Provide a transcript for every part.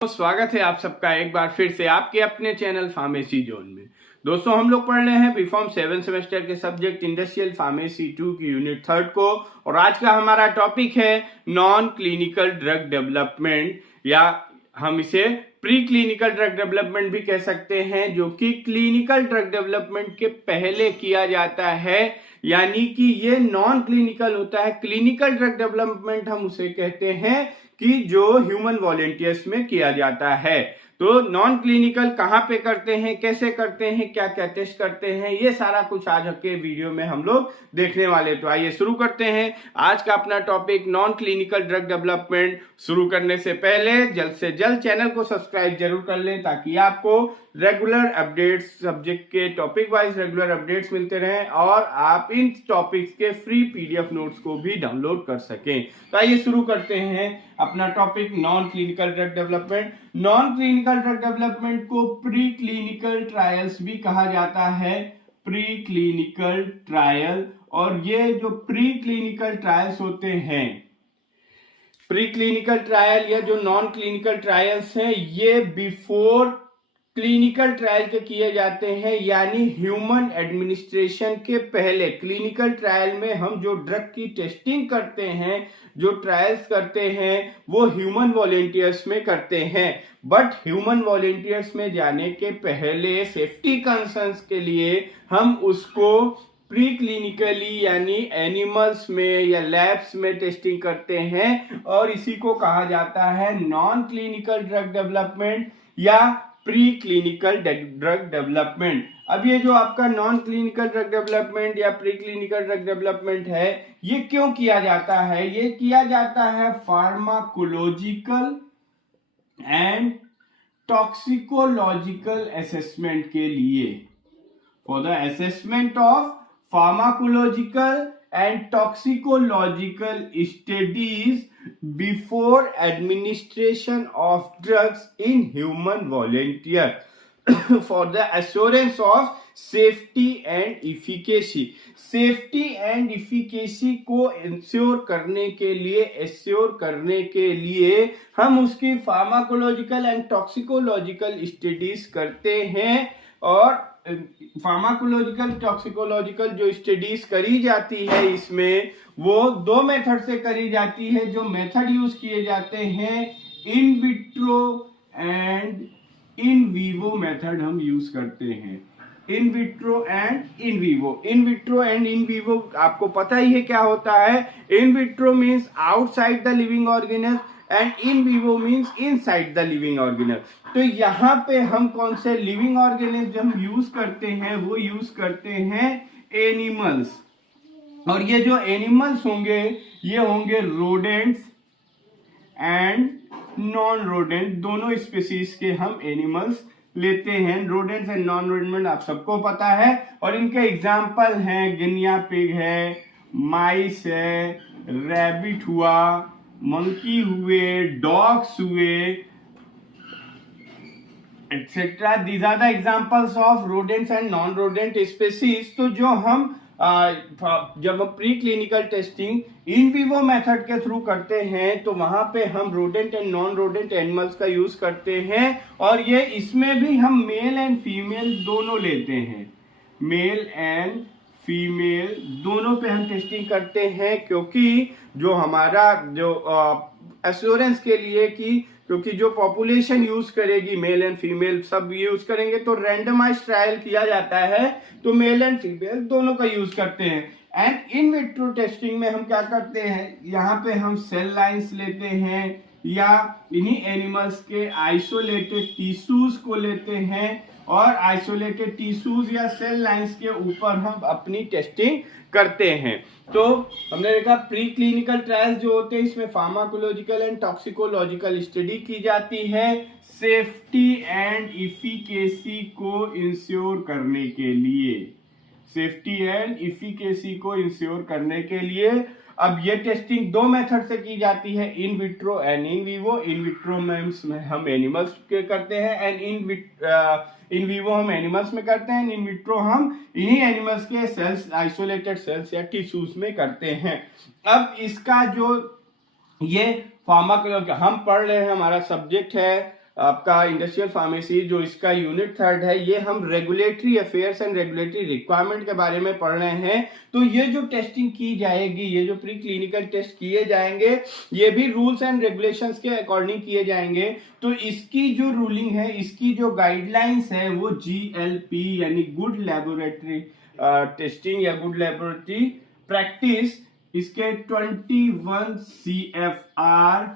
स्वागत है आप सबका एक बार फिर से आपके अपने चैनल फार्मेसी जोन में। दोस्तों, हम लोग पढ़ रहे हैं बीफॉर्म 7 सेमेस्टर के सब्जेक्ट इंडस्ट्रियल फार्मेसी 2 की यूनिट 3 को, और आज का हमारा टॉपिक है नॉन क्लिनिकल ड्रग डेवलपमेंट, या हम इसे प्री क्लिनिकल ड्रग डेवलपमेंट भी कह सकते हैं, जो कि क्लिनिकल ड्रग डेवलपमेंट के पहले किया जाता है, यानी कि ये नॉन क्लिनिकल होता है। क्लिनिकल ड्रग डेवलपमेंट हम उसे कहते हैं कि जो ह्यूमन वॉलेंटियर्स में किया जाता है। तो नॉन क्लिनिकल कहाँ पे करते हैं, कैसे करते हैं, क्या क्या टेस्ट करते हैं, ये सारा कुछ आज के वीडियो में हम लोग देखने वाले। तो आइए शुरू करते हैं आज का अपना topic non clinical drug development. शुरू करने से पहले जल्द से जल्द चैनल को सब्सक्राइब जरूर कर लें, ताकि आपको रेगुलर अपडेट्स, सब्जेक्ट के टॉपिक वाइज रेगुलर अपडेट्स मिलते रहें और आप इन टॉपिक्स के फ्री पीडीएफ नोट्स को भी डाउनलोड कर सकें। तो आइए शुरू करते हैं अपना topic non clinical drug development. Non clinical drug development को प्री क्लिनिकल ट्रायल्स भी कहा जाता है, प्री क्लिनिकल ट्रायल। और ये जो प्री क्लिनिकल ट्रायल्स होते हैं, प्री क्लिनिकल ट्रायल या जो नॉन क्लिनिकल ट्रायल्स हैं, ये बिफोर क्लिनिकल ट्रायल के किए जाते हैं, यानी ह्यूमन एडमिनिस्ट्रेशन के पहले। क्लिनिकल ट्रायल में हम जो ड्रग की टेस्टिंग करते हैं, जो ट्रायल्स करते हैं, वो ह्यूमन वॉलेंटियर्स में करते हैं। बट ह्यूमन वॉलेंटियर्स में जाने के पहले सेफ्टी कंसर्न्स के लिए हम उसको प्री क्लिनिकली यानी एनिमल्स में या लैब्स में टेस्टिंग करते हैं, और इसी को कहा जाता है नॉन क्लिनिकल ड्रग डेवलपमेंट या प्री क्लिनिकल ड्रग डेवलपमेंट। अब ये जो आपका नॉन क्लिनिकल ड्रग डेवलपमेंट या प्री क्लिनिकल ड्रग डेवलपमेंट है, ये क्यों किया जाता है? ये किया जाता है फार्माकोलॉजिकल एंड टॉक्सिकोलॉजिकल असेसमेंट के लिए, for the assessment of pharmacological and toxicological studies before administration of drugs in human volunteer for the assurance of safety and efficacy। Safety and efficacy को इंश्योर करने के लिए हम उसकी फार्माकोलॉजिकल एंड टॉक्सिकोलॉजिकल स्टडीज करते हैं। और फार्माकोलॉजिकल टॉक्सिकोलॉजिकल जो स्टडीज करी जाती है, इसमें वो दो मेथड से करी जाती है। जो मेथड यूज किए जाते हैं, in vitro and in vivo method हम यूज करते हैं। In vitro and in vivo. In vitro and in vivo आपको पता ही है क्या होता है। In vitro means outside the living organism and in vivo means inside the living organism. तो यहाँ पे हम कौन से लिविंग ऑर्गेनिज्म हम यूज करते हैं, वो यूज करते हैं एनिमल्स। और ये जो एनिमल्स होंगे, ये होंगे रोडेंट्स एंड नॉन रोडेंट, दोनों स्पीसीज के हम एनिमल्स लेते हैं। रोडेंट्स एंड नॉन रोडेंट आप सबको पता है, और इनके एग्जाम्पल हैं गिनिया पिग है, माइस है, रैबिट हुआ, मंकी हुए, डॉग्स हुए, etcetera. These are the examples of rodents and non rodent species. तो जो हम जब हम pre clinical testing in vivo method के थ्रू करते हैं, तो वहां पे हम rodent and non rodent animals का यूज करते हैं। और ये इसमें भी हम मेल एंड फीमेल दोनों लेते हैं, मेल एंड फीमेल दोनों पे हम टेस्टिंग करते हैं, क्योंकि जो हमारा जो एश्योरेंस के लिए कि क्योंकि जो पॉपुलेशन यूज करेगी, मेल एंड फीमेल सब यूज करेंगे, तो रैंडमाइज ट्रायल किया जाता है, तो मेल एंड फीमेल दोनों का यूज करते हैं। एंड इन विट्रो टेस्टिंग में हम क्या करते हैं, यहाँ पे हम सेल लाइंस लेते हैं, या इन्हीं एनिमल्स के आइसोलेटेड टिश्यूज को लेते हैं, और आइसोलेटेड टिश्यूज या सेल लाइंस के ऊपर हम अपनी टेस्टिंग करते हैं। तो हमने देखा प्री क्लिनिकल ट्रायल्स जो होते हैं, इसमें फार्माकोलॉजिकल एंड टॉक्सिकोलॉजिकल स्टडी की जाती है सेफ्टी एंड इफिकेसी को इंश्योर करने के लिए, सेफ्टी एंड इफिकेसी को इंश्योर करने के लिए। अब ये टेस्टिंग दो मेथड से की जाती है, in vitro and in vivo. In vitro में हम एनिमल्स के करते हैं, एंड इन विवो हम एनिमल्स में करते हैं। इन विट्रो हम इन्हीं एनिमल्स के सेल्स, आइसोलेटेड सेल्स या टिश्यूज में करते हैं। अब इसका जो ये फार्माकोलॉजी हम पढ़ रहे हैं, हमारा सब्जेक्ट है आपका इंडस्ट्रियल फार्मेसी जो इसका यूनिट 3 है, ये हम regulatory affairs and regulatory requirement के बारे में पढ़ रहे हैं। तो ये जो टेस्टिंग की जाएगी, ये जो प्री क्लिनिकल टेस्ट किए जाएंगे, ये भी रूल्स एंड रेगुलेशंस के अकॉर्डिंग किए जाएंगे। तो इसकी जो रूलिंग है, इसकी जो गाइडलाइंस है, वो GLP यानी गुड लेबोरेटरी टेस्टिंग या गुड लेबोरेटरी प्रैक्टिस, इसके 21 CFR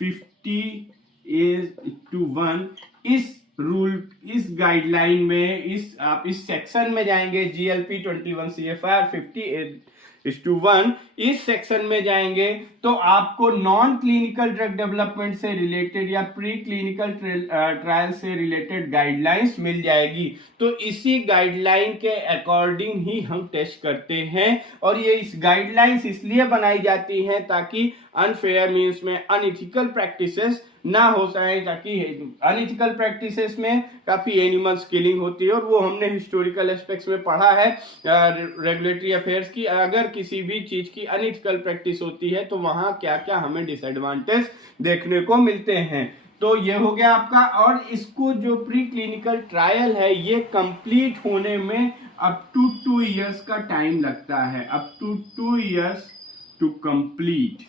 50:1 इस रूल, इस गाइडलाइन में, आप इस सेक्शन में जाएंगे, GLP 21 CFR 50:1 इस सेक्शन में जाएंगे तो आपको नॉन क्लिनिकल ड्रग डेवलपमेंट से रिलेटेड या प्री क्लिनिकल ट्रायल से रिलेटेड गाइडलाइंस मिल जाएगी। तो इसी गाइडलाइन के अकॉर्डिंग ही हम टेस्ट करते हैं, और ये इस गाइडलाइंस इसलिए बनाई जाती हैं ताकि अनफेयर मीन्स में अनइथिकल प्रैक्टिसेस ना हो सके, ताकि अनइथिकल प्रैक्टिसेस में काफी एनिमल्स किलिंग होती है, और वो हमने हिस्टोरिकल एस्पेक्ट्स में पढ़ा है रेगुलेटरी अफेयर्स की। अगर किसी भी चीज की अनइथिकल प्रैक्टिस होती है तो वहां क्या क्या हमें डिसएडवांटेज देखने को मिलते हैं। तो ये हो गया आपका। और इसको जो प्री क्लिनिकल ट्रायल है, ये कंप्लीट होने में अप टू 2 इयर्स का टाइम लगता है, up to 2 years to complete.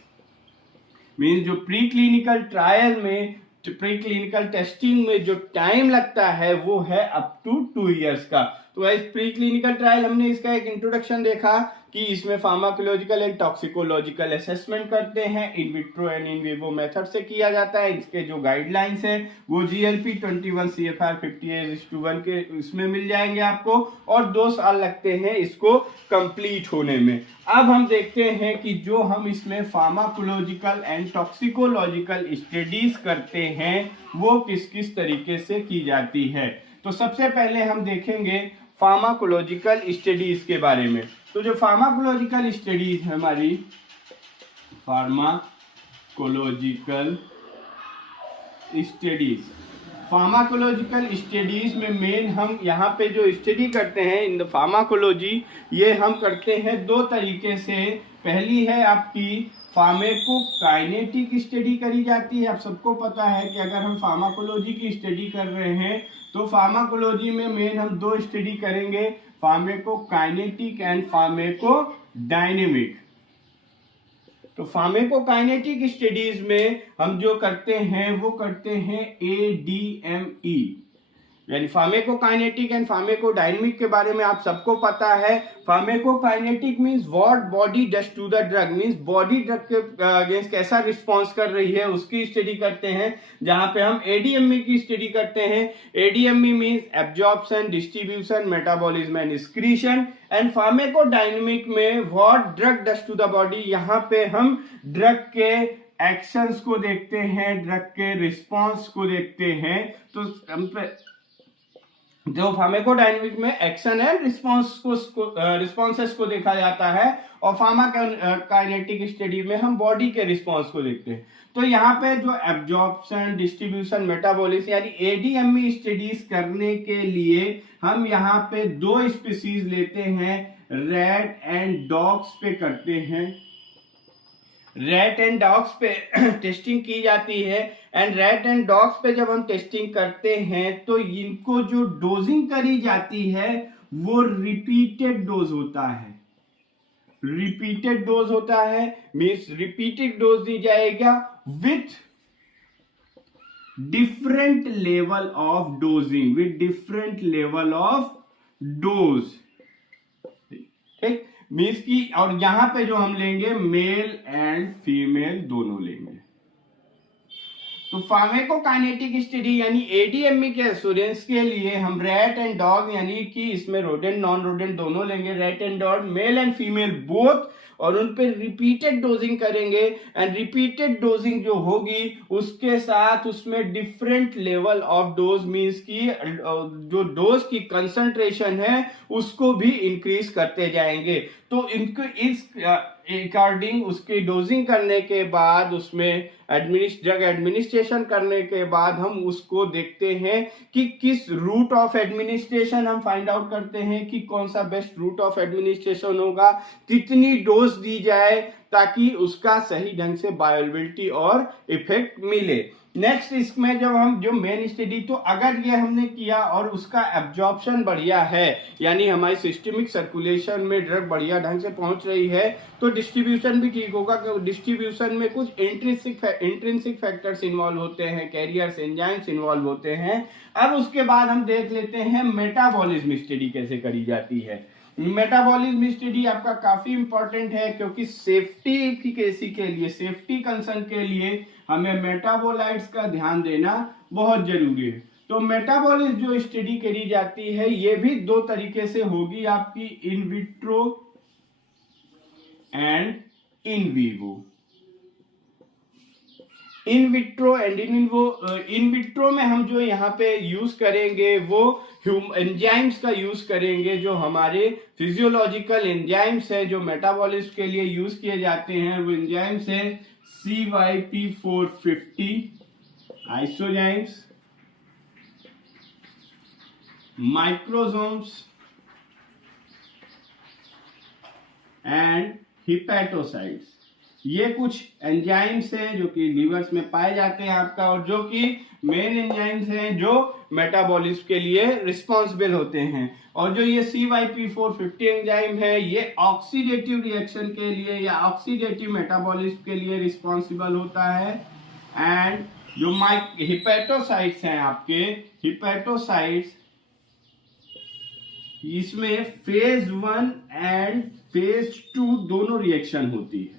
Means जो प्री क्लिनिकल ट्रायल में, प्री क्लिनिकल टेस्टिंग में जो टाइम लगता है वो है अप टू 2 इयर्स का। तो इस प्री क्लिनिकल ट्रायल हमने इसका एक इंट्रोडक्शन देखा कि इसमें फार्माकोलॉजिकल एंड टॉक्सिकोलॉजिकल असेसमेंट करते हैं, in vitro and in vivo method से किया जाता है। इसके जो गाइडलाइंस है वो GLP 21 CFR 50:1 के इसमें मिल जाएंगे आपको, और 2 साल लगते हैं इसको कंप्लीट होने में। अब हम देखते हैं कि जो हम इसमें फार्माकोलॉजिकल एंड टॉक्सिकोलॉजिकल स्टडीज करते हैं वो किस किस तरीके से की जाती है। तो सबसे पहले हम देखेंगे फार्माकोलॉजिकल स्टडीज के बारे में। तो जो फार्माकोलॉजिकल स्टडीज है हमारी, फार्माकोलॉजिकल स्टडीज में मेन हम यहाँ पे जो स्टडी करते हैं इन द फार्माकोलॉजी, ये हम करते हैं 2 तरीके से। पहली है आपकी फार्माकोकाइनेटिक स्टडी करी जाती है। आप सबको पता है कि अगर हम फार्माकोलॉजी की स्टडी कर रहे हैं तो फार्माकोलॉजी में मेन हम 2 स्टडी करेंगे, फार्माकोकाइनेटिक एंड फार्माकोडायनेमिक। तो फार्माकोकाइनेटिक स्टडीज में हम जो करते हैं वो करते हैं ADME, यानी फार्माकोकाइनेटिक एंड फार्माकोडायनेमिक के बारे में आप सबको पता है। Pharmacokinetic means what body does to the drug, means body drug के अगेंस्ट कैसा रिस्पॉन्स कर रही है उसकी स्टडी करते हैं, जहां पे हम ADME की स्टडी करते हैं। ADME means absorption, distribution, metabolism and excretion. And pharmacodynamic में what drug does to the body, यहाँ पे हम ड्रग के एक्शंस को देखते हैं, ड्रग के रिस्पॉन्स को देखते हैं। तो हम जो फार्माकोडायनेमिक में एक्शन एंड रिस्पॉन्सेस को देखा जाता है, और फार्माकाइनेटिक स्टडी में हम बॉडी के रिस्पॉन्स को देखते हैं। तो यहाँ पे जो एब्जॉर्प्शन, डिस्ट्रीब्यूशन, मेटाबॉलिज्म यानी ADME स्टडीज करने के लिए हम यहाँ पे 2 स्पीसीज लेते हैं, रैट एंड डॉग्स पे करते हैं। रैट एंड डॉग्स पे टेस्टिंग की जाती है। एंड रैट एंड डॉग्स पे जब हम टेस्टिंग करते हैं तो इनको जो डोजिंग करी जाती है वो रिपीटेड डोज होता है। रिपीटेड डोज होता है मीन्स रिपीटेड डोज दी जाएगा with different level of dosing, with different level of dose, ठीक मीन्स की। और यहां पे जो हम लेंगे मेल एंड फीमेल दोनों लेंगे। तो फार्माकोकाइनेटिक स्टडी यानी ADME के एश्योरेंस के लिए हम रैट एंड डॉग यानी कि इसमें रोडेंट नॉन रोडेंट दोनों लेंगे, rat and dog male and female both, और उन पे रिपीटेड डोजिंग करेंगे। एंड रिपीटेड डोजिंग जो होगी उसके साथ उसमें different level of dose means की जो डोज की कंसंट्रेशन है उसको भी इंक्रीज करते जाएंगे। तो इनको इस अकॉर्डिंग उसकी डोजिंग करने के बाद उसमें ड्रग एडमिनिस्ट्रेशन करने के बाद हम उसको देखते हैं कि किस रूट ऑफ एडमिनिस्ट्रेशन हम फाइंड आउट करते हैं कि कौन सा बेस्ट रूट ऑफ एडमिनिस्ट्रेशन होगा, कितनी डोज डोज दी जाए ताकि उसका सही ढंग से बायोअवेलेबिलिटी और इफेक्ट मिले। नेक्स्ट इसमें जब हम जो मेन स्टडी, तो अगर ये हमने किया और उसका एब्जॉर्प्शन बढ़िया है, यानी हमारी सिस्टमिक सर्कुलेशन में ड्रग बढ़िया ढंग से पहुंच रही है, तो डिस्ट्रीब्यूशन भी ठीक होगा। क्योंकि डिस्ट्रीब्यूशन में कुछ इंट्रिंसिक फैक्टर्स इन्वॉल्व होते हैं, कैरियर्स एंजाइम्स इन्वॉल्व होते हैं। अब उसके बाद हम देख लेते हैं मेटाबॉलिज्म स्टडी कैसे करी जाती है। मेटाबॉलिज्म स्टडी आपका काफी इंपॉर्टेंट है, क्योंकि सेफ्टी एफिकेसी के लिए, सेफ्टी कंसर्न के लिए हमें मेटाबोलाइट्स का ध्यान देना बहुत जरूरी है। तो मेटाबॉलिज्म जो स्टडी करी जाती है ये भी दो तरीके से होगी आपकी, in vitro and in vivo. In vitro and in vivo. In vitro में हम जो यहाँ पे यूज करेंगे वो एंजाइम्स का यूज करेंगे, जो हमारे फिजियोलॉजिकल एंजाइम्स है जो मेटाबॉलिज्म के लिए यूज किए जाते हैं। वो एंजाइम्स है CYP450 आइसोजाइम्स, माइक्रोसोम्स एंड हिपैटोसाइट्स। ये कुछ एंजाइम्स हैं जो कि लीवर्स में पाए जाते हैं आपका, और जो कि मेन एंजाइम्स हैं जो मेटाबॉलिज्म के लिए रिस्पॉन्सिबल होते हैं। और जो ये CYP450 एंजाइम है ये ऑक्सीडेटिव रिएक्शन के लिए या ऑक्सीडेटिव मेटाबॉलिज्म के लिए रिस्पॉन्सिबल होता है। एंड जो हिपैटोसाइट्स हैं आपके, हिपैटोसाइट्स इसमें फेज 1 एंड फेज 2 दोनों रिएक्शन होती है।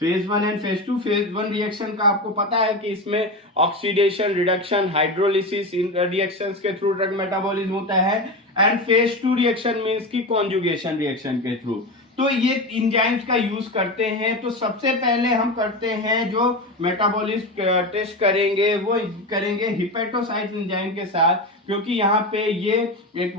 Phase 1 and phase 2। Phase 1 reaction का आपको पता है कि इसमें ऑक्सीडेशन, रिडक्शन, हाइड्रोलिसिस इन रिएक्शंस के थ्रू ड्रग मेटाबॉलिज्म होता है। एंड फेज 2 रिएक्शन मींस की कॉन्जुगेशन रिएक्शन के थ्रू। तो ये एंजाइम्स का यूज करते हैं। तो सबसे पहले हम करते हैं जो मेटाबॉलिज्म टेस्ट करेंगे वो करेंगे हिपैटोसाइट्स एंजाइम के साथ, क्योंकि यहाँ पे ये एक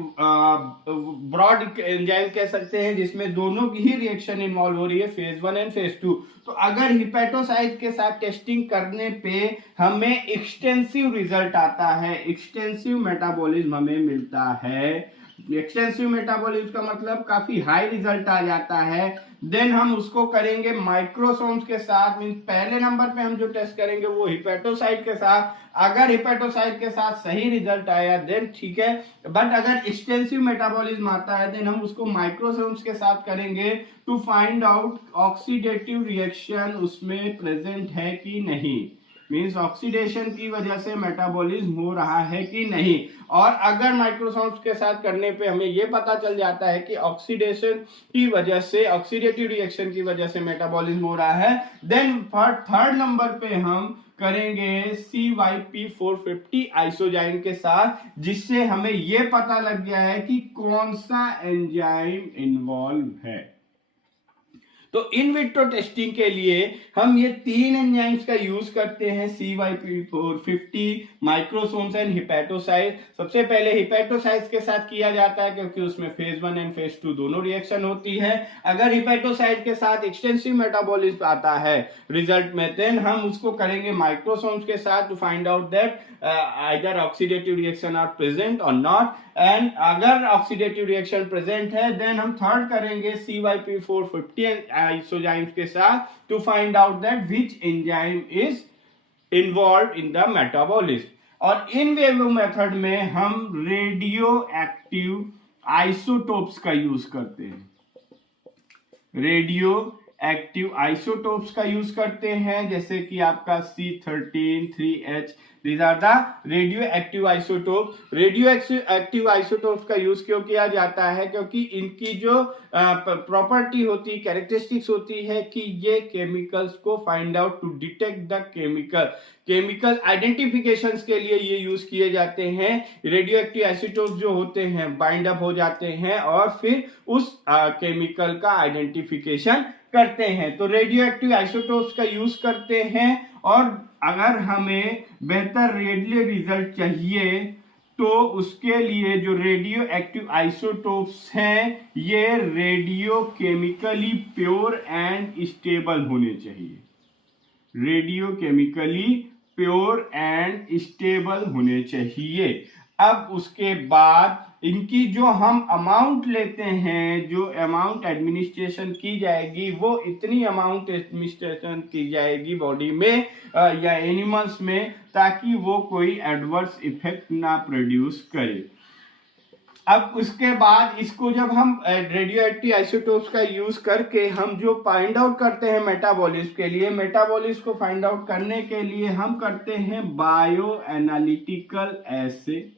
ब्रॉड एंजाइम कह सकते हैं जिसमें दोनों की ही रिएक्शन इन्वॉल्व हो रही है, फेज 1 एंड फेज 2। तो अगर हिपैटोसाइट के साथ टेस्टिंग करने पे हमें एक्सटेंसिव रिजल्ट आता है, एक्सटेंसिव मेटाबॉलिज्म हमें मिलता है। एक्सटेंसिव मेटाबॉलिज्म का मतलब काफी हाई रिजल्ट आ जाता है। देन हम उसको करेंगे माइक्रोसोम्स के साथ। मींस पहले नंबर पे हम जो टेस्ट करेंगे वो हिपैटोसाइट के साथ। अगर हिपैटोसाइट के साथ सही रिजल्ट आया देन ठीक है, बट अगर एक्सटेंसिव मेटाबॉलिज्म आता है देन हम उसको माइक्रोसोम्स के साथ करेंगे to find out oxidative reaction उसमें प्रेजेंट है कि नहीं। मींस ऑक्सीडेशन की वजह से मेटाबॉलिज्म हो रहा है कि नहीं। और अगर माइक्रोसोम्स के साथ करने पे हमें यह पता चल जाता है कि ऑक्सीडेशन की वजह से, ऑक्सीडेटिव रिएक्शन की वजह से मेटाबॉलिज्म हो रहा है, देन थर्ड नंबर पे हम करेंगे CYP450 आइसोजाइम के साथ, जिससे हमें यह पता लग गया है कि कौन सा एंजाइम इन्वॉल्व है। तो इन विट्रो टेस्टिंग के लिए हम ये तीन एंजाइम्स का यूज करते हैं, CYP450, माइक्रोसोम्स एंड हिपैटोसाइट। सबसे पहले हिपैटोसाइट्स के साथ किया जाता है क्योंकि उसमें फेज 1 एंड फेज 2 दोनों रिएक्शन होती है। अगर हिपैटोसाइट के साथ एक्सटेंसिव मेटाबॉलिज्म आता है रिजल्ट में, देन हम उसको करेंगे माइक्रोसोम्स के साथ to find out that either oxidative reaction are present or not. And अगर ऑक्सीडेटिव रिएक्शन प्रेजेंट है देन हम थर्ड करेंगे CYP450 आइसोजाइम्स के साथ to find out that which enzyme is involved in the metabolism. और in vivo method में हम radioactive isotopes का यूज करते हैं। रेडियो एक्टिव आइसोटोप्स का यूज करते हैं, जैसे कि आपका C13, 3H, these are the radioactive isotopes। Radio active isotopes का यूज क्यों किया जाता है? क्योंकि इनकी जो प्रॉपर्टी होती है, कैरेक्टरिस्टिक्स होती है कि ये केमिकल्स को find out to detect the chemical identifications के लिए ये यूज किए जाते हैं। रेडियो एक्टिव आइसोटोप्स जो होते हैं बाइंड अप हो जाते हैं और फिर उस केमिकल का आइडेंटिफिकेशन करते हैं। तो रेडियो एक्टिव आइसोटोप्स का यूज करते हैं। और अगर हमें बेहतर रेडियो रिजल्ट चाहिए तो उसके लिए जो रेडियो एक्टिव आइसोटोप्स हैं ये radio chemically pure and stable होने चाहिए। Radio chemically pure and stable होने चाहिए। अब उसके बाद इनकी जो हम अमाउंट लेते हैं, जो अमाउंट एडमिनिस्ट्रेशन की जाएगी, वो इतनी अमाउंट एडमिनिस्ट्रेशन की जाएगी बॉडी में या एनिमल्स में, ताकि वो कोई एडवर्स इफेक्ट ना प्रोड्यूस करे। अब उसके बाद इसको जब हम रेडियोएक्टिव आइसोटोप्स का यूज करके हम जो फाइंड आउट करते हैं मेटाबॉलिज्म के लिए, मेटाबॉलिज्म को फाइंड आउट करने के लिए हम करते हैं बायो एनालिटिकल ऐसे।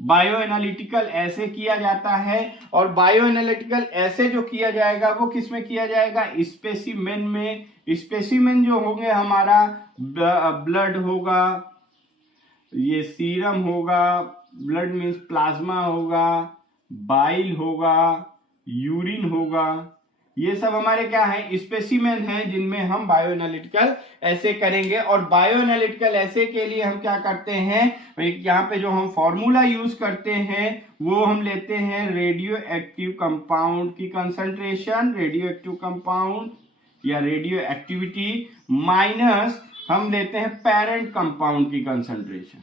बायो एनालिटिकल ऐसे किया जाता है, और बायो एनालिटिकल ऐसे जो किया जाएगा वो किस में किया जाएगा, स्पेसिमेन में। स्पेसिमेन जो होंगे हमारा ब्लड होगा, ये सीरम होगा, ब्लड मीन्स प्लाज्मा होगा, बाइल होगा, यूरिन होगा, ये सब हमारे क्या है, स्पेसिमेन हैं, जिनमें हम बायो एनालिटिकल ऐसे करेंगे। और बायो एनालिटिकल ऐसे के लिए हम क्या करते हैं, यहाँ पे जो हम फॉर्मूला यूज करते हैं वो हम लेते हैं रेडियो एक्टिव कंपाउंड की कंसंट्रेशन, रेडियो एक्टिव कंपाउंड या रेडियो एक्टिविटी, माइनस हम लेते हैं पेरेंट कंपाउंड की concentration.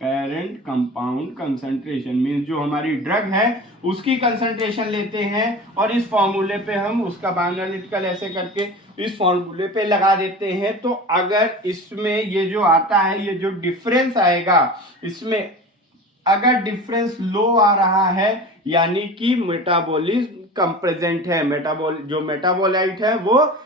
Parent compound concentration means जो हमारी ड्रग है उसकी कंसंट्रेशन लेते हैं, और इस फॉर्मूले पे हम उसका बायोएनालिटिकल ऐसे करके इस फॉर्मूले पे लगा देते हैं। तो अगर इसमें ये जो आता है, ये जो डिफरेंस आएगा, इसमें अगर डिफरेंस लो आ रहा है यानी कि मेटाबॉलिज्म कम प्रेजेंट है, जो मेटाबोलाइट है वो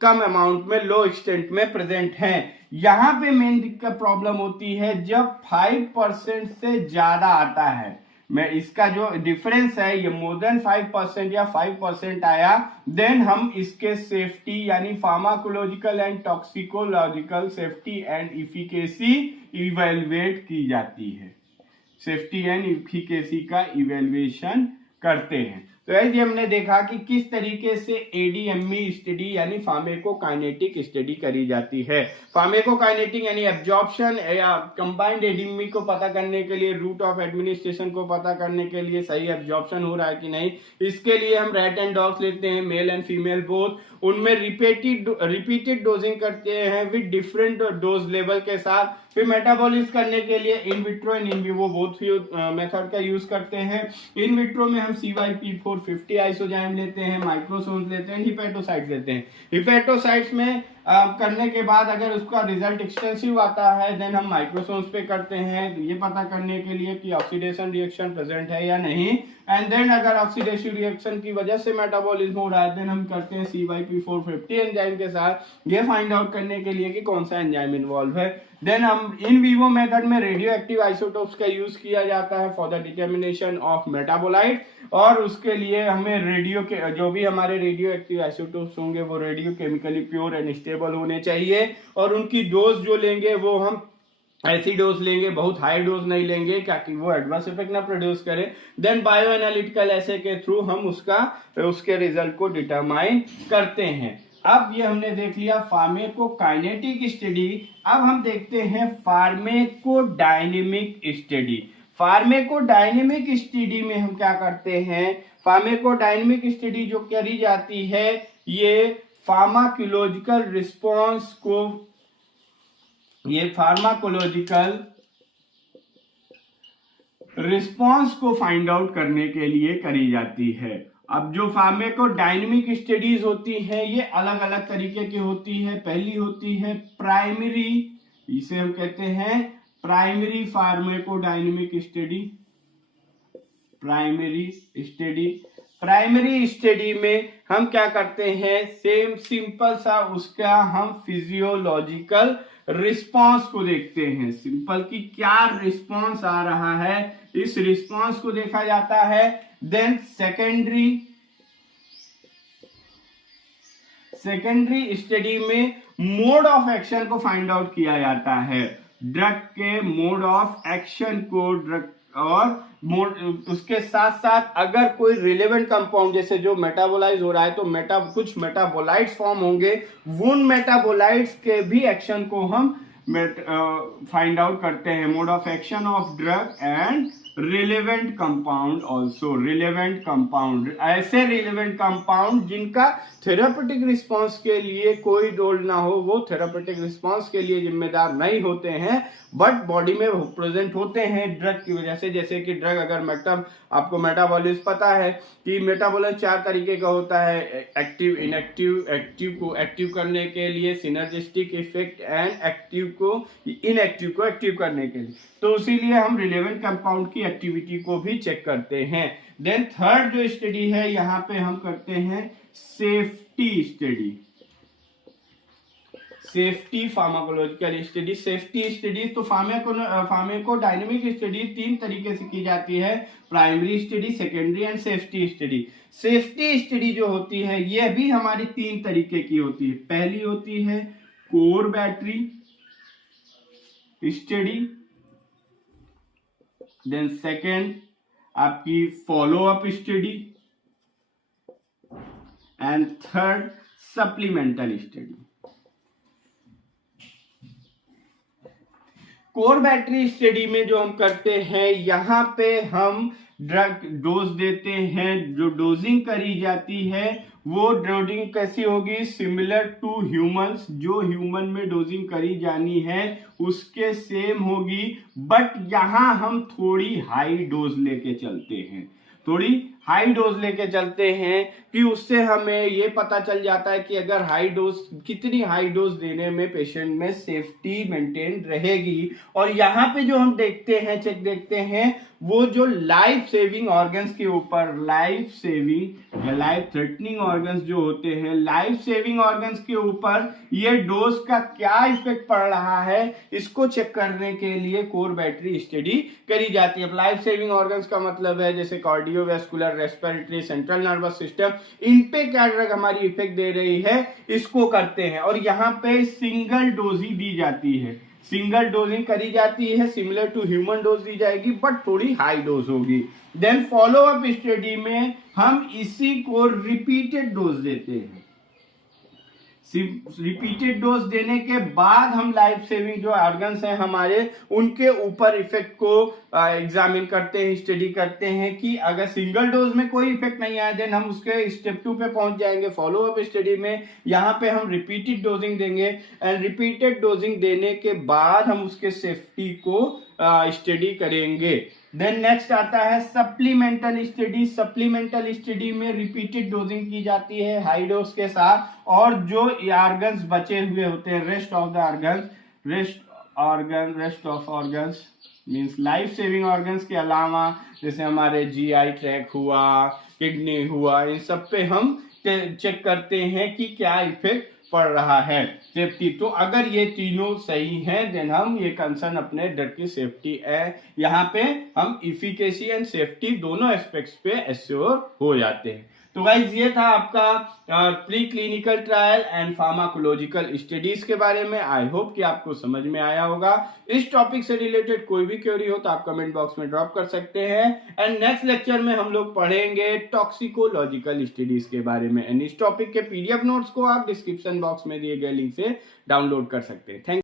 कम अमाउंट में, लो एक्सटेंट में प्रेजेंट है। यहां पे मेन दिक्कत प्रॉब्लम होती है जब 5% से ज्यादा आता है। मैं इसका जो डिफरेंस है ये मोर देन 5% या 5% आया, देन हम इसके सेफ्टी यानी pharmacological and toxicological safety and efficacy evaluate की जाती है। सेफ्टी एंड इफिकेसी का इवेल्युएशन करते हैं। तो ऐसे हमने देखा कि किस तरीके से एडीएमई स्टडी यानी फार्माकोकाइनेटिक स्टडी करी जाती है। फार्माकोकाइनेटिक यानी एब्जॉर्प्शन या कंबाइंड एडीएमई को पता करने के लिए, रूट ऑफ एडमिनिस्ट्रेशन को पता करने के लिए सही एब्जॉर्प्शन हो रहा है कि नहीं, इसके लिए हम रैट एंड डॉग्स लेते हैं, मेल एंड फीमेल बोथ, उनमें रिपीटेड डोजिंग करते हैं विद डिफरेंट डोज लेवल के साथ। फिर मेटाबॉलिज्म करने के लिए in vitro and in vivo both method का यूज करते हैं। इन विट्रो में हम CYP450 आइसोजाइम लेते हैं, माइक्रोसोम्स लेते हैं, हिपैटोसाइट्स लेते हैं। हिपैटोसाइट्स में करने के बाद अगर उसका रिजल्ट एक्सटेंसिव आता है देन हम माइक्रोसोम्स पे करते हैं, ये पता करने के लिए कि ऑक्सीडेशन रिएक्शन प्रेजेंट है या नहीं। एंड देन अगर ऑक्सीडेटिव रिएक्शन की वजह से मेटाबॉलिज्म हो रहा है देन हम करते हैं CYP450 एंजाइम के साथ, ये फाइंड आउट करने के लिए कि कौन सा एंजाइम इन्वॉल्व है। देन हम इन विवो मेथड में रेडियो एक्टिव आइसोटोप्स का यूज किया जाता है for the determination of metabolite, और उसके लिए हमें रेडियो के जो भी हमारे रेडियो एक्टिव आइसोटोप्स होंगे वो radio chemically pure and stable होने चाहिए, और उनकी डोज जो लेंगे वो हम ऐसी डोज लेंगे, बहुत हाई डोज नहीं लेंगे ताकि वो एडवर्स इफेक्ट ना प्रोड्यूस करे। देन बायो एनालिटिकल ऐसे के थ्रू हम उसके रिजल्ट को डिटरमाइन करते हैं। अब ये हमने देख लिया फार्माकोकाइनेटिक स्टडी। अब हम देखते हैं फार्माकोडायनेमिक स्टडी। फार्माकोडायनेमिक स्टडी में हम क्या करते हैं, फार्माकोडायनेमिक स्टडी जो करी जाती है ये फार्माकोलॉजिकल रिस्पॉन्स को, ये फार्माकोलॉजिकल रिस्पॉन्स को फाइंड आउट करने के लिए करी जाती है। अब जो फार्माकोडायनेमिक स्टडीज होती हैं ये अलग अलग तरीके की होती है। पहली होती है प्राइमरी, इसे हम कहते हैं primary pharmacodynamic study. Primary study, primary study में हम क्या करते हैं, सेम सिंपल सा उसका हम फिजियोलॉजिकल रिस्पांस को देखते हैं। सिंपल की क्या रिस्पांस आ रहा है, इस रिस्पांस को देखा जाता है। देन सेकेंडरी स्टडी में मोड ऑफ एक्शन को फाइंड आउट किया जाता है। ड्रग के मोड ऑफ एक्शन को, ड्रग और मोड, उसके साथ साथ अगर कोई रिलेवेंट कंपाउंड जैसे जो मेटाबोलाइज हो रहा है तो कुछ मेटाबोलाइट्स फॉर्म होंगे, उन मेटाबोलाइट्स के भी एक्शन को हम फाइंड आउट करते हैं। Mode of action of drug and relevant compound also, relevant compound, ऐसे रिलेवेंट कंपाउंड जिनका थेरापेटिक रिस्पॉन्स के लिए कोई रोल ना हो, वो थेरापेटिक रिस्पॉन्स के लिए जिम्मेदार नहीं होते हैं, बट बॉडी में प्रेजेंट होते हैं ड्रग की वजह से। जैसे कि ड्रग अगर आपको मेटाबॉलिज्म पता है कि मेटाबॉलिज्म 4 तरीके का होता है, एक्टिव, इनएक्टिव, एक्टिव को एक्टिव करने के लिए, सिनर्जिस्टिक इफेक्ट, एंड एक्टिव को इनएक्टिव को एक्टिव करने के लिए। तो इसीलिए हम रिलेवेंट कंपाउंड की एक्टिविटी को भी चेक करते हैं। देन थर्ड जो स्टडी है, यहाँ पे हम करते हैं safety study, safety pharmacological study. Safety studies तो फार्माकोडायनेमिक स्टडी 3 तरीके से की जाती है, primary study, secondary and safety study. Safety study जो होती है ये भी हमारी 3 तरीके की होती है। पहली होती है core battery study, then second आपकी follow up study, and third supplemental study. Core battery study में जो हम करते हैं, यहाँ पे हम ड्रग डोज देते हैं। जो डोजिंग करी जाती है वो डोजिंग कैसी होगी, सिमिलर टू ह्यूमंस, जो ह्यूमन में डोजिंग करी जानी है उसके सेम होगी, बट यहाँ हम थोड़ी हाई डोज लेके चलते हैं, थोड़ी हाई डोज लेके चलते हैं कि उससे हमें ये पता चल जाता है कि अगर हाई डोज, कितनी हाई डोज देने में पेशेंट में सेफ्टी मेंटेन रहेगी। और यहाँ पे जो हम देखते हैं वो जो लाइफ सेविंग ऑर्गन्स के ऊपर, लाइफ सेविंग या लाइफ थ्रेटनिंग ऑर्गन्स जो होते हैं, लाइफ सेविंग ऑर्गन्स के ऊपर ये डोज का क्या इफेक्ट पड़ रहा है, इसको चेक करने के लिए कोर बैटरी स्टडी करी जाती है। लाइफ सेविंग ऑर्गन्स का मतलब है जैसे cardiovascular, respiratory, central nervous system, इन पे क्या ड्रग हमारी इफेक्ट दे रही है, इसको करते हैं। और यहाँ पे सिंगल डोज ही दी जाती है, सिंगल डोजिंग करी जाती है, सिमिलर टू ह्यूमन डोज दी जाएगी, बट थोड़ी हाई डोज होगी। देन फॉलो अप स्टडी में हम इसी को रिपीटेड डोज देते हैं। रिपीटेड डोज देने के बाद हम लाइफ सेविंग जो ऑर्गन्स हैं हमारे, उनके ऊपर इफेक्ट को एग्जामिन करते हैं, स्टडी करते हैं कि अगर सिंगल डोज में कोई इफेक्ट नहीं आया, देन हम उसके स्टेप 2 पे पहुंच जाएंगे फॉलो अप स्टडी में। यहाँ पे हम रिपीटेड डोजिंग देंगे, एंड रिपीटेड डोजिंग देने के बाद हम उसके सेफ्टी को स्टडी करेंगे। देन नेक्स्ट आता है सप्लीमेंटल स्टडी। सप्लीमेंटल स्टडी में रिपीटेड डोजिंग की जाती है हाई डोज के साथ, और जो ऑर्गन्स बचे हुए होते हैं, rest of organs means life saving organs के अलावा, जैसे हमारे जीआई ट्रैक हुआ, किडनी हुआ, इन सब पे हम चेक करते हैं कि क्या इफेक्ट पड़ रहा है, सेफ्टी। तो अगर ये तीनों सही हैं, देन हम ये कंसर्न अपने ड्रग की सेफ्टी है, यहाँ पे हम इफिकेसी एंड सेफ्टी दोनों एस्पेक्ट्स पे एश्योर हो जाते हैं। तो गाइस ये था आपका pre clinical trial and pharmacological studies के बारे में। आई होप कि आपको समझ में आया होगा। इस टॉपिक से रिलेटेड कोई भी क्वेरी हो तो आप कमेंट बॉक्स में ड्रॉप कर सकते हैं। एंड नेक्स्ट लेक्चर में हम लोग पढ़ेंगे टॉक्सिकोलॉजिकल स्टडीज के बारे में। एंड इस टॉपिक के पीडीएफ नोट्स को आप डिस्क्रिप्शन बॉक्स में दिए गए लिंक से डाउनलोड कर सकते हैं। थैंक